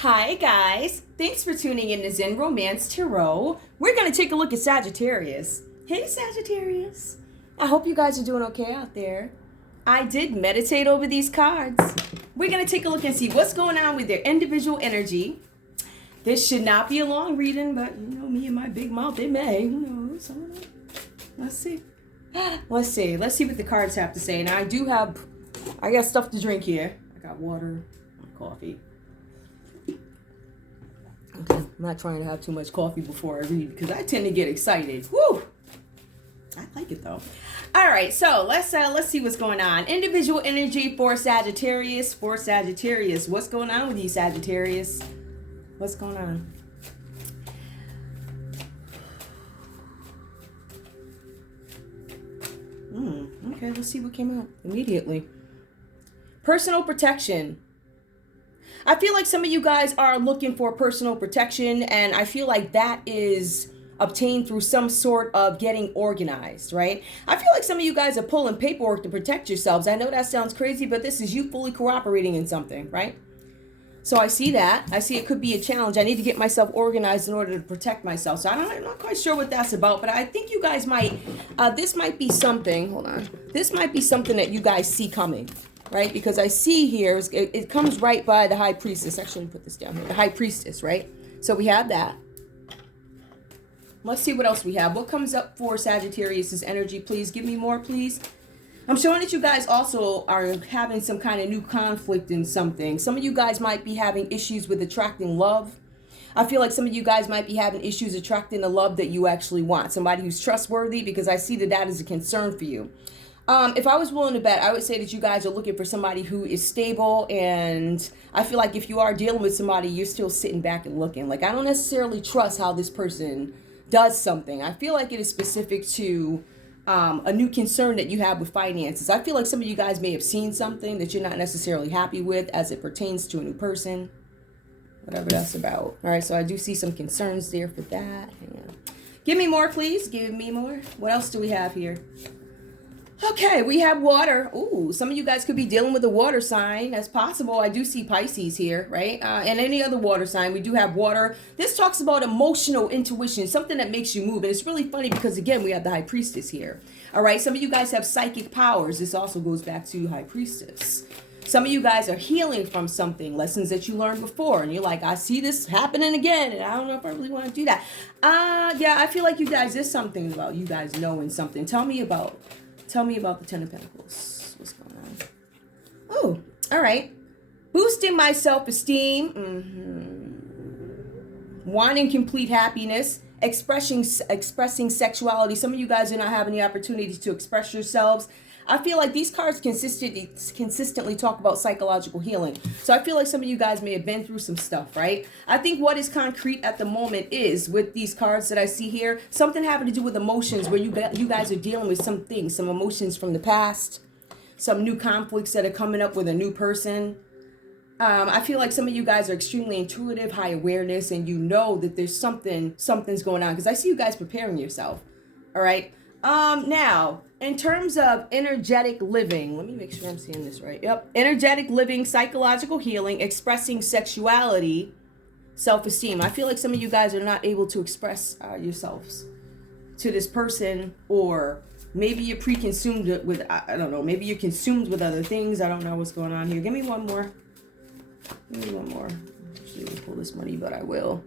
Hi guys, thanks for tuning in to Zen Romance Tarot. We're going to take a look at Sagittarius. Hey Sagittarius, I hope you guys are doing okay out there. I did meditate over these cards. We're going to take a look and see what's going on with their individual energy. This should not be a long reading, but you know me and my big mouth, it may. Who knows? Let's see. Let's see what the cards have to say. Now I got stuff to drink here. I got water, coffee. Okay, I'm not trying to have too much coffee before I read because I tend to get excited. Woo! I like it though. All right, so let's see what's going on. Individual energy for Sagittarius. What's going on with you, Sagittarius? What's going on? Okay, let's see what came out immediately. Personal protection. I feel like some of you guys are looking for personal protection, and I feel like that is obtained through some sort of getting organized, right? I feel like some of you guys are pulling paperwork to protect yourselves. I know that sounds crazy, but this is you fully cooperating in something, right? So I see that. I see it could be a challenge. I need to get myself organized in order to protect myself. So I'm not quite sure what that's about, but I think you guys might, this might be something, hold on. This might be something that you guys see coming. Right? Because I see here, it comes right by the High Priestess. Actually, let me put this down here. The High Priestess, right? So we have that. Let's see what else we have. What comes up for Sagittarius' energy, please? Give me more, please. I'm showing that you guys also are having some kind of new conflict in something. Some of you guys might be having issues with attracting love. I feel like some of you guys might be having issues attracting the love that you actually want. Somebody who's trustworthy, because I see that is a concern for you. If I was willing to bet, I would say that you guys are looking for somebody who is stable, and I feel like if you are dealing with somebody, you're still sitting back and looking. Like, I don't necessarily trust how this person does something. I feel like it is specific to a new concern that you have with finances. I feel like some of you guys may have seen something that you're not necessarily happy with as it pertains to a new person, whatever that's about. All right, so I do see some concerns there for that. Hang on. Give me more, please. Give me more. What else do we have here? Okay, we have water. Ooh, some of you guys could be dealing with a water sign. That's possible. I do see Pisces here, right? And any other water sign, we do have water. This talks about emotional intuition, something that makes you move. And it's really funny because, again, we have the High Priestess here. All right, some of you guys have psychic powers. This also goes back to High Priestess. Some of you guys are healing from something, lessons that you learned before. And you're like, I see this happening again, and I don't know if I really want to do that. Yeah, I feel like you guys, there's something about you guys knowing something. Tell me about the Ten of Pentacles. What's going on? Oh, all right. Boosting my self-esteem. Wanting complete happiness. Expressing sexuality. Some of you guys are not having the opportunity to express yourselves. I feel like these cards consistently talk about psychological healing. So I feel like some of you guys may have been through some stuff, right? I think what is concrete at the moment is, with these cards that I see here, something having to do with emotions, where you guys are dealing with some things, some emotions from the past, some new conflicts that are coming up with a new person. I feel like some of you guys are extremely intuitive, high awareness, and you know that there's something's going on, because I see you guys preparing yourself. All right. Now, in terms of energetic living, let me make sure I'm seeing this right. Yep. Energetic living, psychological healing, expressing sexuality, self-esteem. I feel like some of you guys are not able to express yourselves to this person, or maybe you're pre-consumed with, I don't know, maybe you're consumed with other things. I don't know what's going on here. Give me one more. Actually, I won't pull this money, but I will.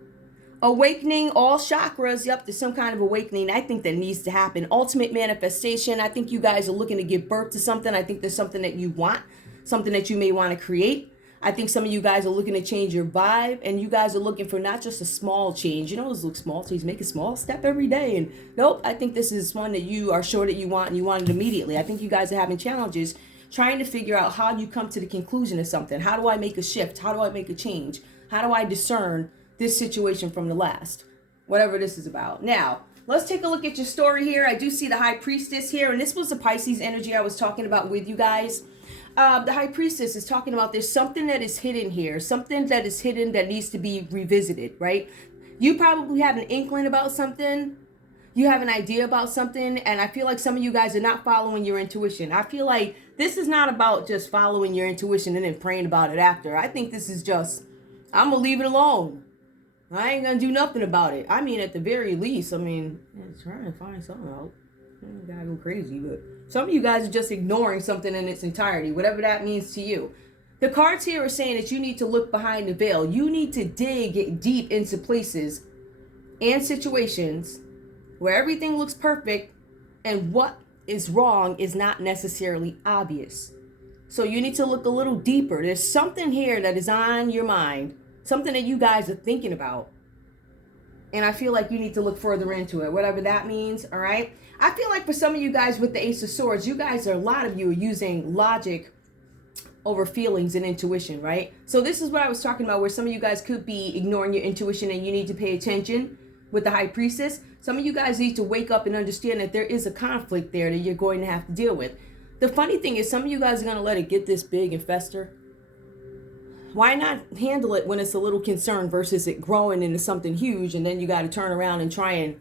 Awakening all chakras. Yep, there's some kind of awakening I think that needs to happen. Ultimate manifestation. I think you guys are looking to give birth to something. I think there's something that you want, something that you may want to create. I think some of you guys are looking to change your vibe, and you guys are looking for not just a small change. You know, those look small changes, make a small step every day. And nope, I think this is one that you are sure that you want, and you want it immediately. I think you guys are having challenges trying to figure out how you come to the conclusion of something. How do I make a shift? How do I make a change? How do I discern this situation from the last? Whatever this is about. Now, let's take a look at your story here. I do see the High Priestess here, and this was the Pisces energy I was talking about with you guys. The High Priestess is talking about there's something that is hidden here, something that is hidden that needs to be revisited, right? You probably have an inkling about something. You have an idea about something, and I feel like some of you guys are not following your intuition. I feel like this is not about just following your intuition and then praying about it after. I think this is just I'm going to leave it alone. I ain't going to do nothing about it. I mean, at the very least, I mean, trying to find something out. I gotta go crazy, but some of you guys are just ignoring something in its entirety, whatever that means to you. The cards here are saying that you need to look behind the veil. You need to dig deep into places and situations where everything looks perfect and what is wrong is not necessarily obvious. So you need to look a little deeper. There's something here that is on your mind, something that you guys are thinking about. And I feel like you need to look further into it, whatever that means, all right? I feel like for some of you guys with the Ace of Swords, you guys are, a lot of you are using logic over feelings and intuition, right? So this is what I was talking about, where some of you guys could be ignoring your intuition and you need to pay attention with the High Priestess. Some of you guys need to wake up and understand that there is a conflict there that you're going to have to deal with. The funny thing is, some of you guys are going to let it get this big and fester. Why not handle it when it's a little concern versus it growing into something huge, and then you got to turn around and try and,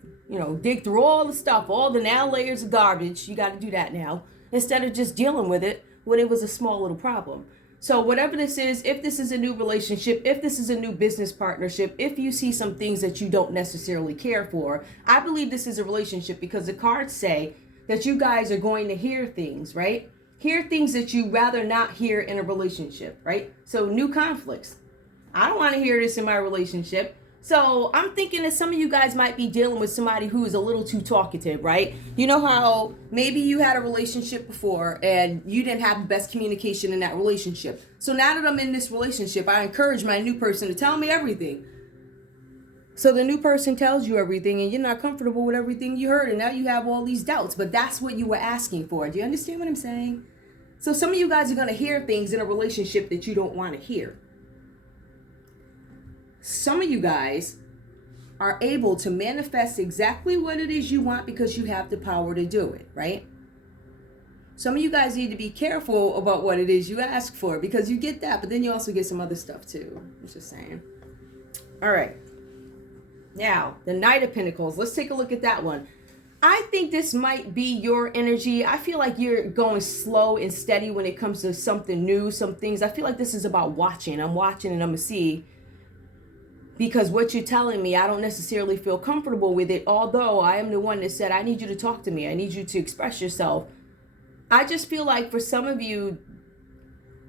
dig through all the stuff, all the now layers of garbage. You got to do that now instead of just dealing with it when it was a small little problem. So whatever this is, if this is a new relationship, if this is a new business partnership, if you see some things that you don't necessarily care for, I believe this is a relationship because the cards say that you guys are going to hear things, right? Hear things that you rather not hear in a relationship, right? So new conflicts. I don't want to hear this in my relationship. So I'm thinking that some of you guys might be dealing with somebody who is a little too talkative, right? You know how maybe you had a relationship before and you didn't have the best communication in that relationship. So now that I'm in this relationship, I encourage my new person to tell me everything. So the new person tells you everything and you're not comfortable with everything you heard, and now you have all these doubts, but that's what you were asking for. Do you understand what I'm saying? So some of you guys are going to hear things in a relationship that you don't want to hear. Some of you guys are able to manifest exactly what it is you want because you have the power to do it, right? Some of you guys need to be careful about what it is you ask for, because you get that, but then you also get some other stuff too. I'm just saying. All right. Now, the Knight of Pentacles. Let's take a look at that one. I think this might be your energy. I feel like you're going slow and steady when it comes to something new, some things. I feel like this is about watching. I'm watching and I'm going to see. Because what you're telling me, I don't necessarily feel comfortable with it. Although I am the one that said, I need you to talk to me. I need you to express yourself. I just feel like for some of you,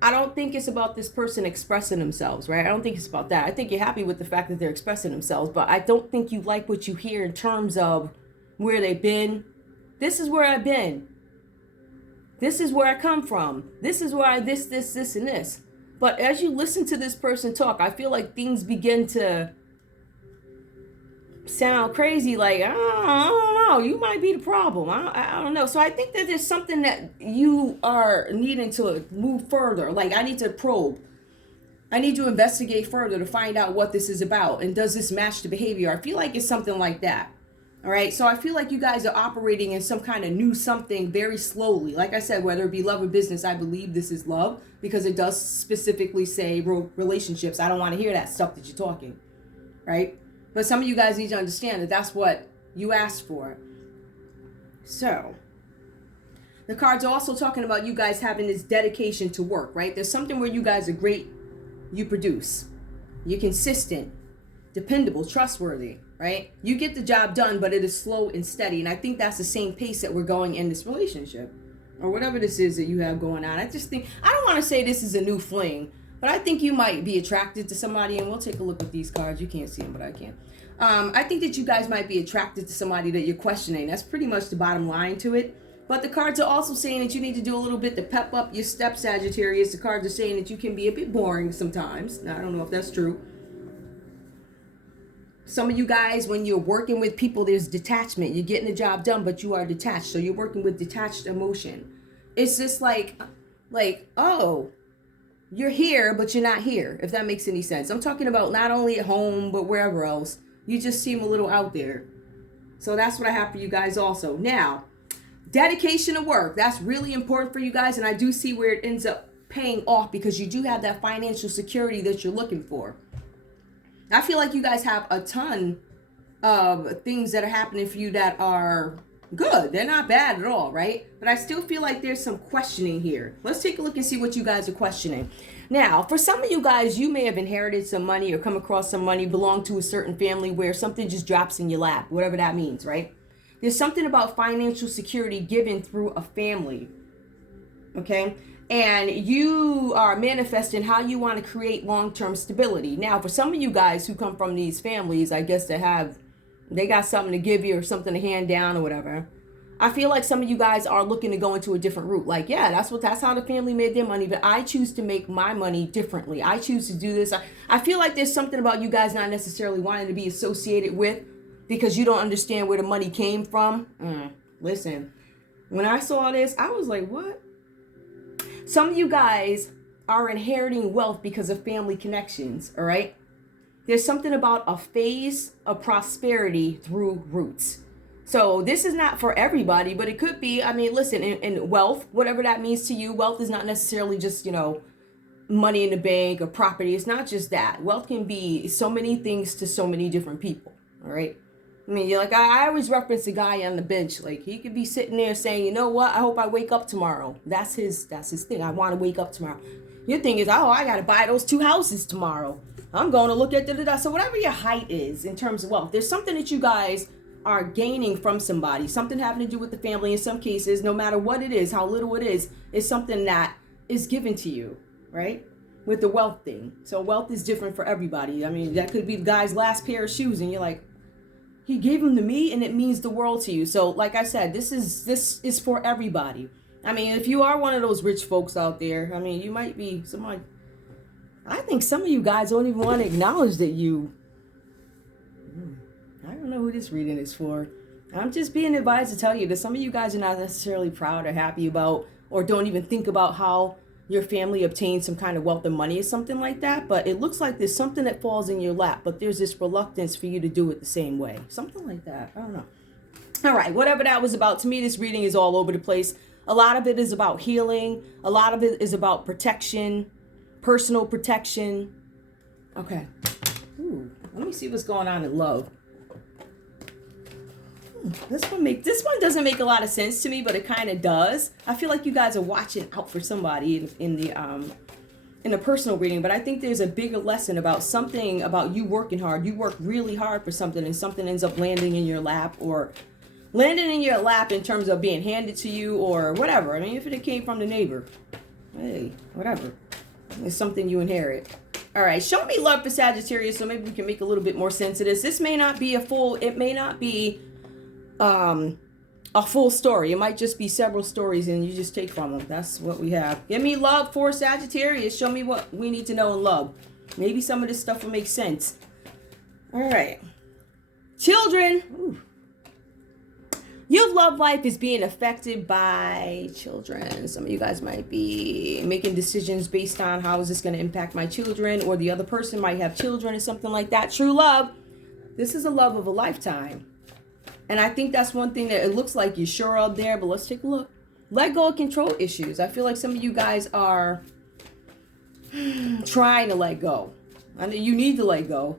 I don't think it's about this person expressing themselves, right? I don't think it's about that. I think you're happy with the fact that they're expressing themselves, but I don't think you like what you hear in terms of where they've been. This is where I've been. This is where I come from. This is where I this, and this. But as you listen to this person talk, I feel like things begin to sound crazy, like, I don't know, you might be the problem. I don't know. So I think that there's something that you are needing to move further. Like, I need to probe. I need to investigate further to find out what this is about. And does this match the behavior? I feel like it's something like that. All right. So I feel like you guys are operating in some kind of new something very slowly. Like I said, whether it be love or business, I believe this is love because it does specifically say relationships. I don't want to hear that stuff that you're talking. Right. But some of you guys need to understand that that's what you asked for. So, the cards are also talking about you guys having this dedication to work, right? There's something where you guys are great. You produce. You're consistent, dependable, trustworthy, right? You get the job done, but it is slow and steady. And I think that's the same pace that we're going in this relationship. Or whatever this is that you have going on. I just think, I don't want to say this is a new fling, but I think you might be attracted to somebody, and we'll take a look at these cards. You can't see them, but I can. I think that you guys might be attracted to somebody that you're questioning. That's pretty much the bottom line to it. But the cards are also saying that you need to do a little bit to pep up your step, Sagittarius. The cards are saying that you can be a bit boring sometimes. Now, I don't know if that's true. Some of you guys, when you're working with people, there's detachment. You're getting the job done, but you are detached. So you're working with detached emotion. It's just like, oh, you're here, but you're not here, if that makes any sense. I'm talking about not only at home, but wherever else. You just seem a little out there. So that's what I have for you guys also. Now, dedication to work. That's really important for you guys. And I do see where it ends up paying off because you do have that financial security that you're looking for. I feel like you guys have a ton of things that are happening for you that are good. They're not bad at all, right? But I still feel like there's some questioning here. Let's take a look and see what you guys are questioning. Now, for some of you guys, you may have inherited some money or come across some money, belong to a certain family where something just drops in your lap, whatever that means, right? There's something about financial security given through a family, okay? And you are manifesting how you want to create long-term stability. Now, for some of you guys who come from these families, I guess they got something to give you or something to hand down or whatever. I feel like some of you guys are looking to go into a different route. Like, yeah, that's how the family made their money, but I choose to make my money differently. I choose to do this. I feel like there's something about you guys not necessarily wanting to be associated with because you don't understand where the money came from. Listen, when I saw this, I was like, what? Some of you guys are inheriting wealth because of family connections, all right? There's something about a phase of prosperity through roots. So this is not for everybody, but it could be. I mean, listen, in wealth, whatever that means to you, wealth is not necessarily just, money in the bank or property. It's not just that. Wealth can be so many things to so many different people, all right? I mean, I always reference a guy on the bench. Like, he could be sitting there saying, you know what? I hope I wake up tomorrow. That's his thing. I want to wake up tomorrow. Your thing is, I got to buy those 2 houses tomorrow. I'm going to look at da-da-da. So whatever your height is in terms of wealth, there's something that you guys are gaining from somebody, something having to do with the family. In some cases, no matter what it is, how little it is something that is given to you, right? With the wealth thing. So wealth is different for everybody. I mean, that could be the guy's last pair of shoes and you're like, he gave them to me and it means the world to you. So like I said, this is for everybody. I mean, if you are one of those rich folks out there, I mean, you might be someone. I think some of you guys don't even want to acknowledge that you. I don't know who this reading is for. I'm just being advised to tell you that some of you guys are not necessarily proud or happy about, or don't even think about how your family obtained some kind of wealth or money or something like that. But it looks like there's something that falls in your lap, but there's this reluctance for you to do it the same way. Something like that. I don't know. All right, whatever that was about. To me, this reading is all over the place. A lot of it is about healing. A lot of it is about protection, personal protection. Okay. Ooh, let me see what's going on in love. This one doesn't make a lot of sense to me, but it kind of does. I feel like you guys are watching out for somebody in the personal reading, but I think there's a bigger lesson about something about you working hard. You work really hard for something and something ends up landing in your lap, or landing in your lap in terms of being handed to you or whatever. I mean, if it came from the neighbor, hey, whatever. It's something you inherit. All right, show me love for Sagittarius so maybe we can make a little bit more sense of this. This may not be a full story. It might just be several stories and you just take from them. That's what we have. Give me love for Sagittarius. Show me what we need to know in love. Maybe some of this stuff will make sense. All right. Children. Ooh. Your love life is being affected by children. Some of you guys might be making decisions based on how is this going to impact my children, or the other person might have children or something like that. True love. This is a love of a lifetime. And I think that's one thing that it looks like you're sure of there, but let's take a look. Let go of control issues. I feel like some of you guys are trying to let go. I know you need to let go.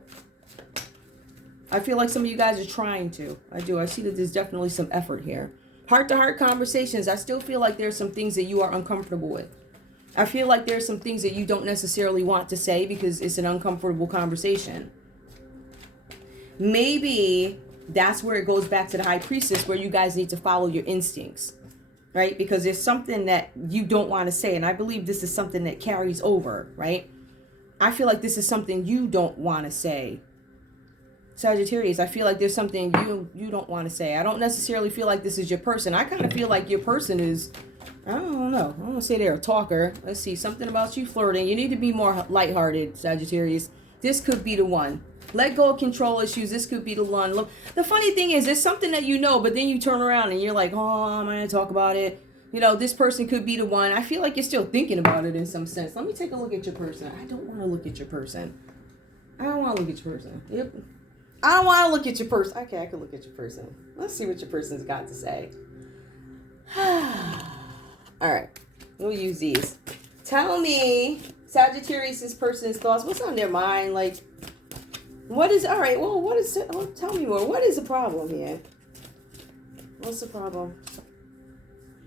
I feel like some of you guys are trying to. I do. I see that there's definitely some effort here. Heart-to-heart conversations. I still feel like there's some things that you are uncomfortable with. I feel like there's some things that you don't necessarily want to say because it's an uncomfortable conversation. Maybe that's where it goes back to the High Priestess, where you guys need to follow your instincts, right? Because there's something that you don't want to say. And I believe this is something that carries over, right? I feel like this is something you don't want to say. Sagittarius, I feel like there's something you don't want to say. I don't necessarily feel like this is your person. I kind of feel like your person is, I don't know. I don't want to say they're a talker. Let's see. Something about you flirting. You need to be more lighthearted, Sagittarius. This could be the one. Let go of control issues. This could be the one. Look, the funny thing is, it's something that you know, but then you turn around and you're like, oh, I'm going to talk about it. You know, this person could be the one. I feel like you're still thinking about it in some sense. Let me take a look at your person. I don't want to look at your person. I don't want to look at your person. Yep. I don't want to look at your person. Okay, I can look at your person. Let's see what your person's got to say. All right. We'll use these. Tell me, Sagittarius' person's thoughts. What's on their mind? Like, what is, all right, well, what is, tell me more. What is the problem here? What's the problem?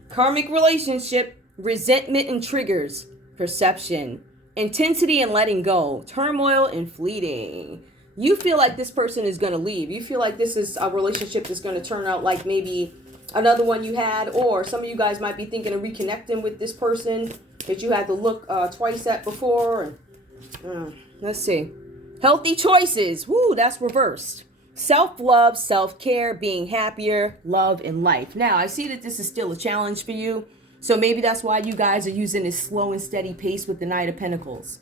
Karmic relationship, resentment and triggers, perception, Intensity and letting go. Turmoil and fleeting. You feel like this person is going to leave. You feel like this is a relationship that's going to turn out like maybe another one you had. Or some of you guys might be thinking of reconnecting with this person that you had to look twice at before. Let's see. Healthy choices. Woo, that's reversed. Self-love, self-care, being happier, love, and life. Now, I see that this is still a challenge for you. So maybe that's why you guys are using this slow and steady pace with the Knight of Pentacles.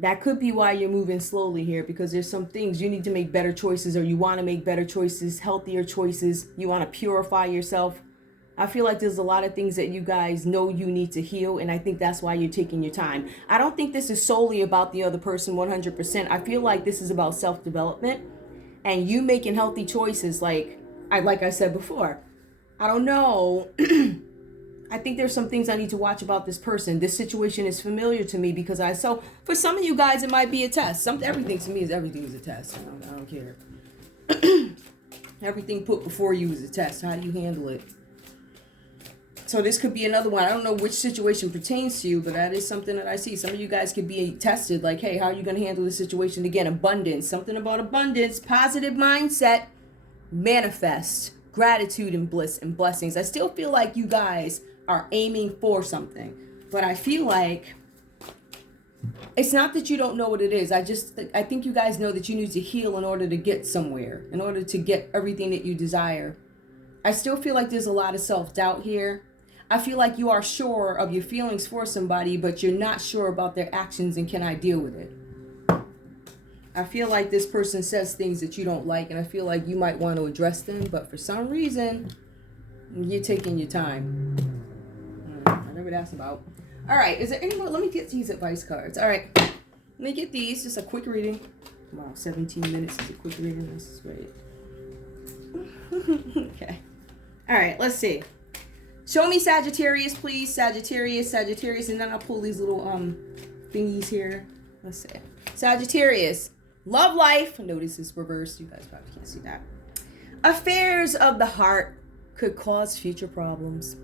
That could be why you're moving slowly here, because there's some things you need to make better choices, or you want to make better choices, healthier choices. You want to purify yourself. I feel like there's a lot of things that you guys know you need to heal, and I think that's why you're taking your time. I don't think this is solely about the other person 100%. I feel like this is about self-development and you making healthy choices. Like I said before, I don't know. I think there's some things I need to watch about this person. This situation is familiar to me because so for some of you guys, it might be a test. Everything to me is everything is a test. I don't care. Everything put before you is a test. How do you handle it? So this could be another one. I don't know which situation pertains to you, but that is something that I see. Some of you guys could be tested. Like, hey, how are you going to handle this situation? Again, abundance. Something about abundance. Positive mindset. Manifest. Gratitude and bliss and blessings. I still feel like you guys are aiming for something, but I feel like it's not that you don't know what it is. I think you guys know that you need to heal in order to get somewhere, in order to get everything that you desire. I still feel like there's a lot of self-doubt here. I feel like you are sure of your feelings for somebody, but you're not sure about their actions and can I deal with it? I feel like this person says things that you don't like, and I feel like you might want to address them, but for some reason, you're taking your time. Whatever that's about. All right, is there any more? Let me get these advice cards. All right, let me get these. Just a quick reading. Wow, 17 minutes is a quick reading. This is great. Okay. All right, let's see. Show me Sagittarius, please. Sagittarius, and then I'll pull these little thingies here. Let's see. Sagittarius, love life. Notice it's reversed. You guys probably can't see that. Affairs of the heart could cause future problems.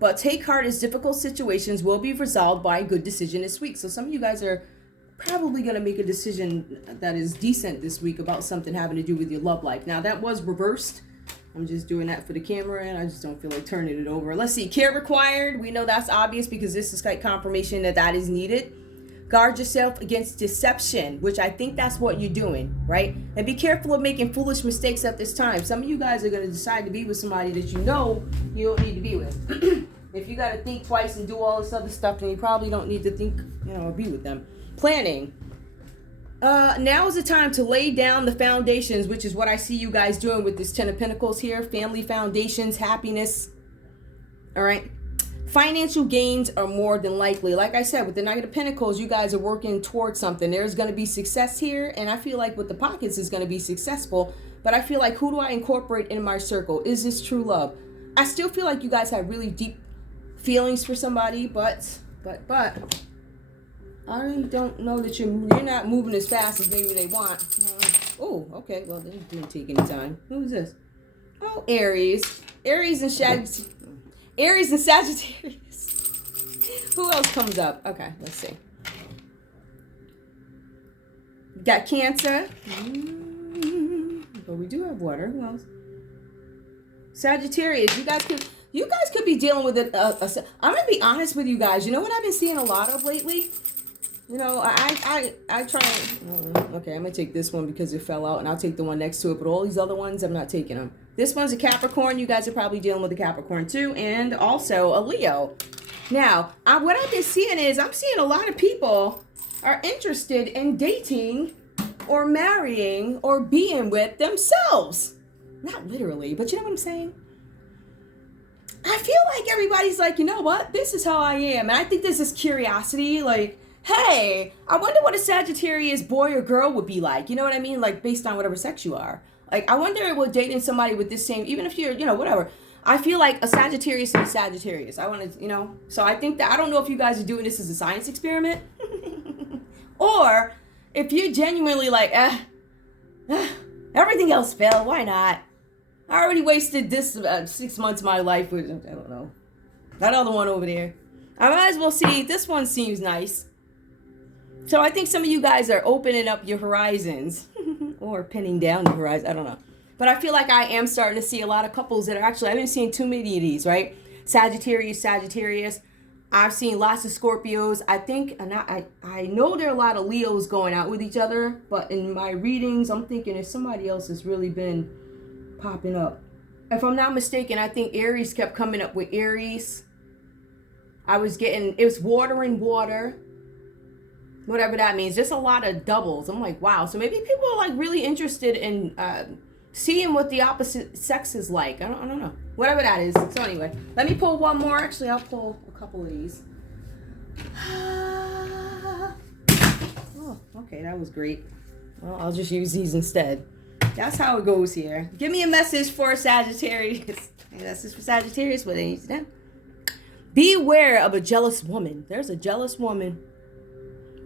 But take heart as difficult situations will be resolved by a good decision this week. So some of you guys are probably going to make a decision that is decent this week about something having to do with your love life. Now, that was reversed. I'm just doing that for the camera, and I just don't feel like turning it over. Let's see. Care required. We know that's obvious because this is like confirmation that is needed. Guard yourself against deception, which I think that's what you're doing, right? And be careful of making foolish mistakes at this time. Some of you guys are going to decide to be with somebody that you know you don't need to be with. If you got to think twice and do all this other stuff, then you probably don't need to think, or be with them. Planning. Now is the time to lay down the foundations, which is what I see you guys doing with this 10 of Pentacles here. Family foundations, happiness. All right. Financial gains are more than likely. Like I said, with the Knight of Pentacles, you guys are working towards something. There's going to be success here. And I feel like with the pockets is going to be successful. But I feel like, who do I incorporate in my circle? Is this true love? I still feel like you guys have really deep feelings for somebody, but I really don't know that you're not moving as fast as maybe they want. Oh, okay. Well, they didn't take any time. Who's this? Oh, Aries. Aries and Sagittarius. Who else comes up? Okay, let's see. Got Cancer. But we do have water. Who else? Sagittarius. You guys could be dealing with it. I'm gonna be honest with you guys. You know what I've been seeing a lot of lately? I try. Okay, I'm gonna take this one because it fell out, and I'll take the one next to it. But all these other ones, I'm not taking them. This one's a Capricorn. You guys are probably dealing with a Capricorn too, and also a Leo. Now, what I've been seeing is I'm seeing a lot of people are interested in dating or marrying or being with themselves. Not literally, but you know what I'm saying? I feel like everybody's like, you know what? This is how I am. And I think there's this curiosity, like, hey, I wonder what a Sagittarius boy or girl would be like. You know what I mean? Like, based on whatever sex you are. Like, I wonder what dating somebody with this same, even if you're, whatever. I feel like a Sagittarius is a Sagittarius. I want to, So I think that, I don't know if you guys are doing this as a science experiment. Or if you're genuinely like, everything else failed, why not? I already wasted this 6 months of my life with, I don't know, that other one over there. I might as well see. This one seems nice. So I think some of you guys are opening up your horizons or pinning down your horizon. I don't know. But I feel like I am starting to see a lot of couples that are actually, I've been seeing too many of these, right? Sagittarius. I've seen lots of Scorpios. I think, and I know there are a lot of Leos going out with each other, but in my readings, I'm thinking if somebody else has really been popping up. If I'm not mistaken, I think Aries kept coming up with Aries. I was getting, it was water and water. Whatever that means. Just a lot of doubles. I'm like, wow. So maybe people are like really interested in seeing what the opposite sex is like. I don't know. Whatever that is. So anyway, let me pull one more. Actually, I'll pull a couple of these. Oh, okay. That was great. Well, I'll just use these instead. That's how it goes here. Give me a message for Sagittarius. This is for Sagittarius, but it needs them. Beware of a jealous woman. There's a jealous woman.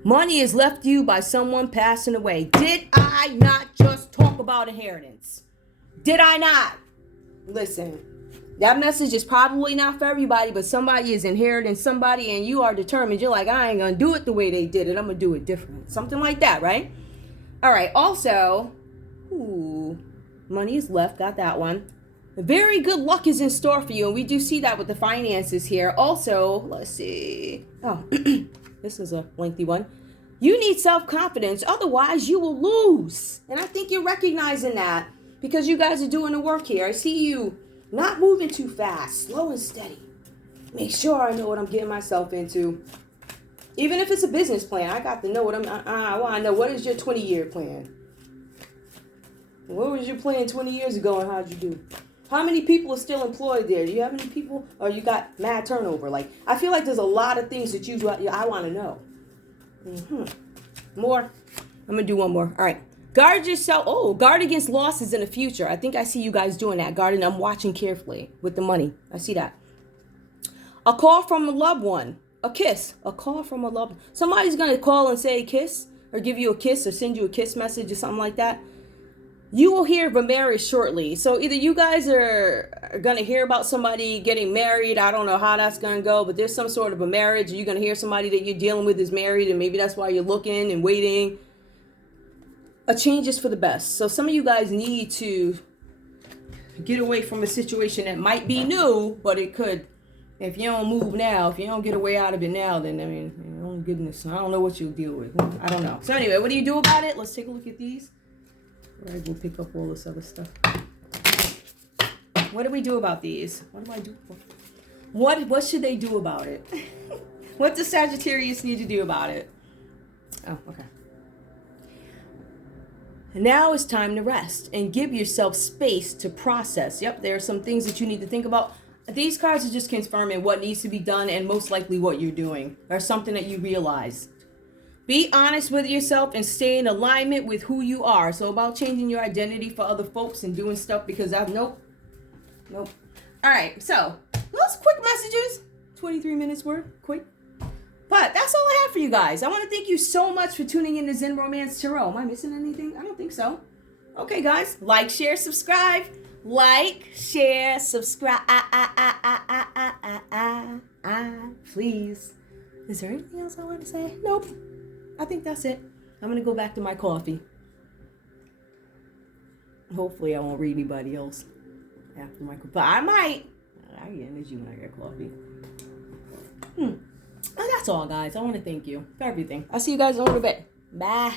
Money is left you by someone passing away. Did I not just talk about inheritance? Did I not? Listen, that message is probably not for everybody, but somebody is inheriting somebody and you are determined. You're like, I ain't going to do it the way they did it. I'm going to do it different. Something like that, right? All right. Also, money is left. Got that one. Very good luck is in store for you. And we do see that with the finances here. Also, let's see. Oh, this is a lengthy one. You need self-confidence. Otherwise, you will lose. And I think you're recognizing that because you guys are doing the work here. I see you not moving too fast, slow and steady. Make sure I know what I'm getting myself into. Even if it's a business plan, I got to know what I want to know. What is your 20-year plan? What was your plan 20 years ago and how'd you do? How many people are still employed there? Do you have any people or you got mad turnover? Like, I feel like there's a lot of things that I want to know. More. I'm going to do one more. All right. Guard yourself. Oh, guard against losses in the future. I think I see you guys doing that. Guarding. I'm watching carefully with the money. I see that. A call from a loved one. A kiss. A call from a loved one. Somebody's going to call and say kiss or give you a kiss or send you a kiss message or something like that. You will hear of a marriage shortly. So either you guys are going to hear about somebody getting married. I don't know how that's going to go, but there's some sort of a marriage. You're going to hear somebody that you're dealing with is married, and maybe that's why you're looking and waiting. A change is for the best. So some of you guys need to get away from a situation that might be new, but it could. If you don't move now, if you don't get a way out of it now, then, I mean, oh goodness, I don't know what you'll deal with. I don't know. So anyway, what do you do about it? Let's take a look at these. Right, we'll pick up all this other stuff. What do we do about these? What do I do? What should they do about it? What does Sagittarius need to do about it? Oh, okay. Now it's time to rest and give yourself space to process. Yep, there are some things that you need to think about. These cards are just confirming what needs to be done and most likely what you're doing or something that you realize. Be honest with yourself and stay in alignment with who you are. So about changing your identity for other folks and doing stuff because nope. All right, so those quick messages, 23 minutes worth, quick. But that's all I have for you guys. I want to thank you so much for tuning in to Zen Romance Tarot. Am I missing anything? I don't think so. Okay, guys, like, share, subscribe. Like, share, subscribe. Please. Is there anything else I want to say? Nope. I think that's it. I'm going to go back to my coffee. Hopefully I won't read anybody else after my coffee. But I might. I get energy when I get coffee. And that's all, guys. I want to thank you for everything. I'll see you guys in a little bit. Bye.